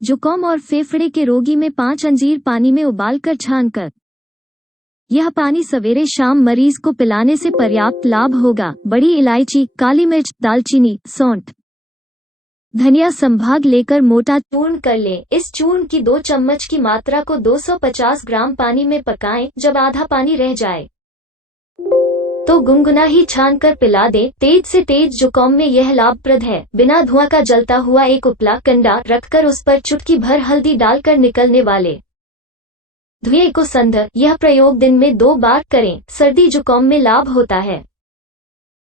जुकाम और फेफड़े के रोगी में 5 अंजीर पानी में उबालकर छानकर यह पानी सवेरे शाम मरीज को पिलाने से पर्याप्त लाभ होगा। बड़ी इलायची, काली मिर्च, दालचीनी, सौंठ, धनिया संभाग लेकर मोटा चूर्ण कर लें। इस चूर्ण की 2 चम्मच की मात्रा को 250 ग्राम पानी में पकाएं। जब आधा पानी रह जाए तो गुनगुना ही छान कर पिला दें। तेज से तेज जुकाम में यह लाभप्रद है। बिना धुआं का जलता हुआ एक उपला कंडा रखकर उस पर चुटकी भर हल्दी डालकर निकलने वाले धुएं को संध। यह प्रयोग दिन में 2 बार करें। सर्दी जुकाम में लाभ होता है।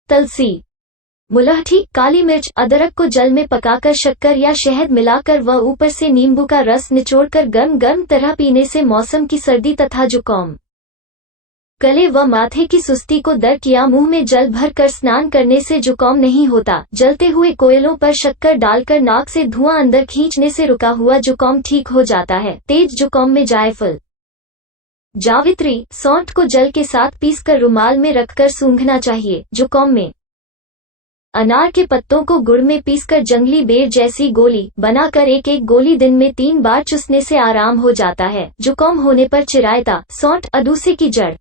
तुलसी, मुलहठी, काली मिर्च, अदरक को जल में पकाकर शक्कर या शहद मिलाकर व ऊपर से नींबू का रस निचोड़कर गर्म गर्म तरह पीने से मौसम की सर्दी तथा जुकाम, गले व माथे की सुस्ती को दर किया। मुंह में जल भर कर स्नान करने से जुकाम नहीं होता। जलते हुए कोयलों पर शक्कर डालकर नाक से धुआं अंदर खींचने से रुका हुआ जुकाम ठीक हो जाता है। तेज जुकाम में जायफल, जावित्री, सौंठ को जल के साथ पीसकर रुमाल में रखकर सूंघना चाहिए। जुकाम में अनार के पत्तों को गुड़ में पीसकर जंगली बेर जैसी गोली बनाकर एक एक गोली दिन में 3 बार चूसने से आराम हो जाता है। जुकाम होने पर चिरायता, सौंठ, अदूसे की जड़,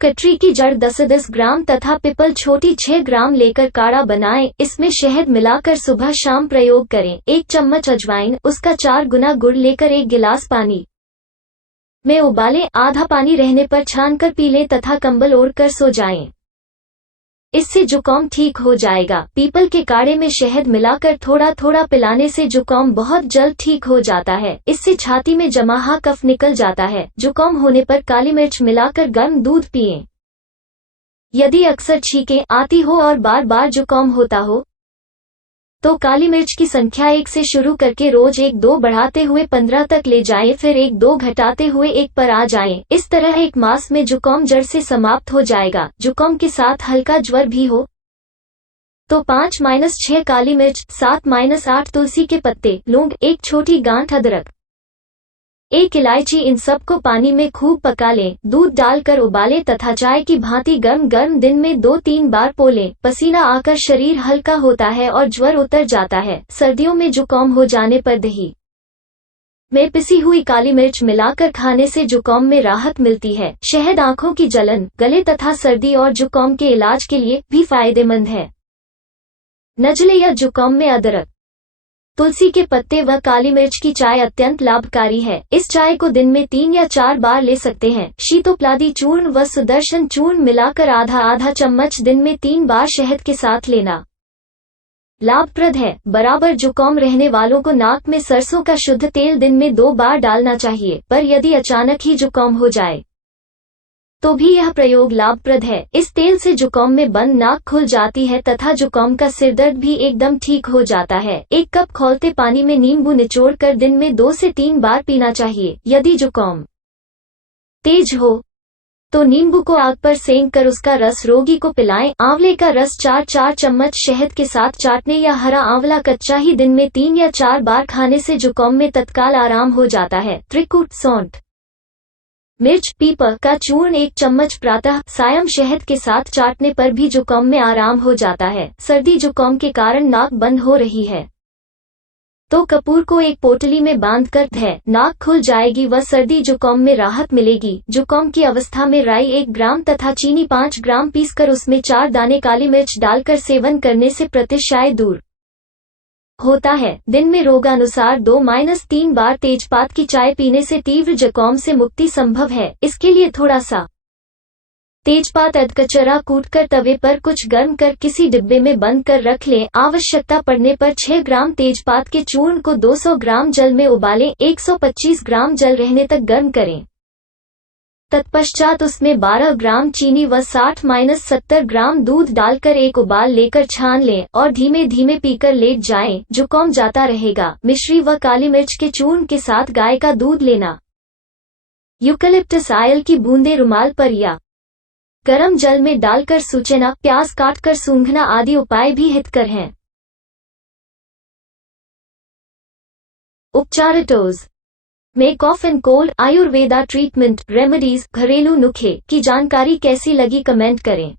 कटरी की जड़ 10-10 ग्राम तथा पीपल छोटी 6 ग्राम लेकर काढ़ा बनाएं। इसमें शहद मिलाकर सुबह शाम प्रयोग करें। 1 चम्मच अजवाइन, उसका 4 गुना गुड़ लेकर 1 गिलास पानी में उबालें। आधा पानी रहने पर छानकर पी लें तथा कंबल ओढ़कर सो जाएं। इससे जुकाम ठीक हो जाएगा। पीपल के काढ़े में शहद मिलाकर थोड़ा थोड़ा पिलाने से जुकाम बहुत जल्द ठीक हो जाता है। इससे छाती में जमा कफ निकल जाता है। जुकाम होने पर काली मिर्च मिलाकर गर्म दूध पिएं। यदि अक्सर छींकें आती हो और बार बार जुकाम होता हो तो काली मिर्च की संख्या 1 से शुरू करके रोज 1-2 बढ़ाते हुए 15 तक ले जाएं। फिर 1-2 घटाते हुए 1 पर आ जाएं। इस तरह 1 मास में जुकाम जड़ से समाप्त हो जाएगा। जुकाम के साथ हल्का ज्वर भी हो तो 5-6 काली मिर्च, 7-8 तुलसी के पत्ते, लौंग, 1 छोटी गांठ अदरक, 1 इलायची, इन सबको पानी में खूब पका लें। दूध डालकर उबालें तथा चाय की भांति गर्म गर्म दिन में 2-3 बार पोलें। पसीना आकर शरीर हल्का होता है और ज्वर उतर जाता है। सर्दियों में जुकाम हो जाने पर दही में पिसी हुई काली मिर्च मिलाकर खाने से जुकाम में राहत मिलती है। शहद आंखों की जलन, गले तथा सर्दी और जुकाम के इलाज के लिए भी फायदेमंद है। नजले या जुकाम में अदरक, तुलसी के पत्ते व काली मिर्च की चाय अत्यंत लाभकारी है। इस चाय को दिन में 3 या 4 बार ले सकते हैं। शीतोपलादी चूर्ण व सुदर्शन चूर्ण मिलाकर आधा चम्मच दिन में 3 बार शहद के साथ लेना लाभप्रद है। बराबर जुकाम रहने वालों को नाक में सरसों का शुद्ध तेल दिन में 2 बार डालना चाहिए। पर यदि अचानक ही जुकाम हो जाए तो भी यह प्रयोग लाभप्रद है। इस तेल से जुकाम में बंद नाक खुल जाती है तथा जुकाम का सिरदर्द भी एकदम ठीक हो जाता है। 1 कप खौलते पानी में नींबू निचोड़कर दिन में 2 से 3 बार पीना चाहिए। यदि जुकाम तेज हो तो नींबू को आग पर सेंक कर उसका रस रोगी को पिलाएं। आंवले का रस 4-4 चम्मच शहद के साथ चाटने या हरा आंवला कच्चा ही दिन में 3 या 4 बार खाने से जुकाम में तत्काल आराम हो जाता है। त्रिकूट, सौंठ, मिर्च, पीपल का चूर्ण 1 चम्मच प्रातः सायं शहद के साथ चाटने पर भी जुकाम में आराम हो जाता है। सर्दी जुकाम के कारण नाक बंद हो रही है तो कपूर को एक पोटली में बांधकर धे, नाक खुल जाएगी व सर्दी जुकाम में राहत मिलेगी। जुकाम की अवस्था में राई 1 ग्राम तथा चीनी 5 ग्राम पीसकर उसमें 4 दाने काली मिर्च डालकर सेवन करने से प्रतिशाय दूर होता है। दिन में रोगानुसार 2-3 बार तेजपात की चाय पीने से तीव्र जुकाम से मुक्ति संभव है। इसके लिए थोड़ा सा तेजपात अधकचरा कूटकर तवे पर कुछ गर्म कर किसी डिब्बे में बंद कर रख लें। आवश्यकता पड़ने पर 6 ग्राम तेजपात के चूर्ण को 200 ग्राम जल में उबालें। 125 ग्राम जल रहने तक गर्म करें। तत्पश्चात उसमें 12 ग्राम चीनी व 60-70 ग्राम दूध डालकर 1 उबाल लेकर छान लें और धीमे धीमे पीकर लेट जाएं। जुकाम जाता रहेगा। मिश्री व काली मिर्च के चूर्ण के साथ गाय का दूध लेना। यूकलिप्टस आयल की बूंदें रुमाल पर या गरम जल में डालकर सूचना, प्याज काटकर सूंघना आदि उपाय भी हितकर हैं। उपचार डोज में cough and cold, Ayurveda treatment, remedies, घरेलू नुस्खे की जानकारी कैसी लगी कमेंट करें।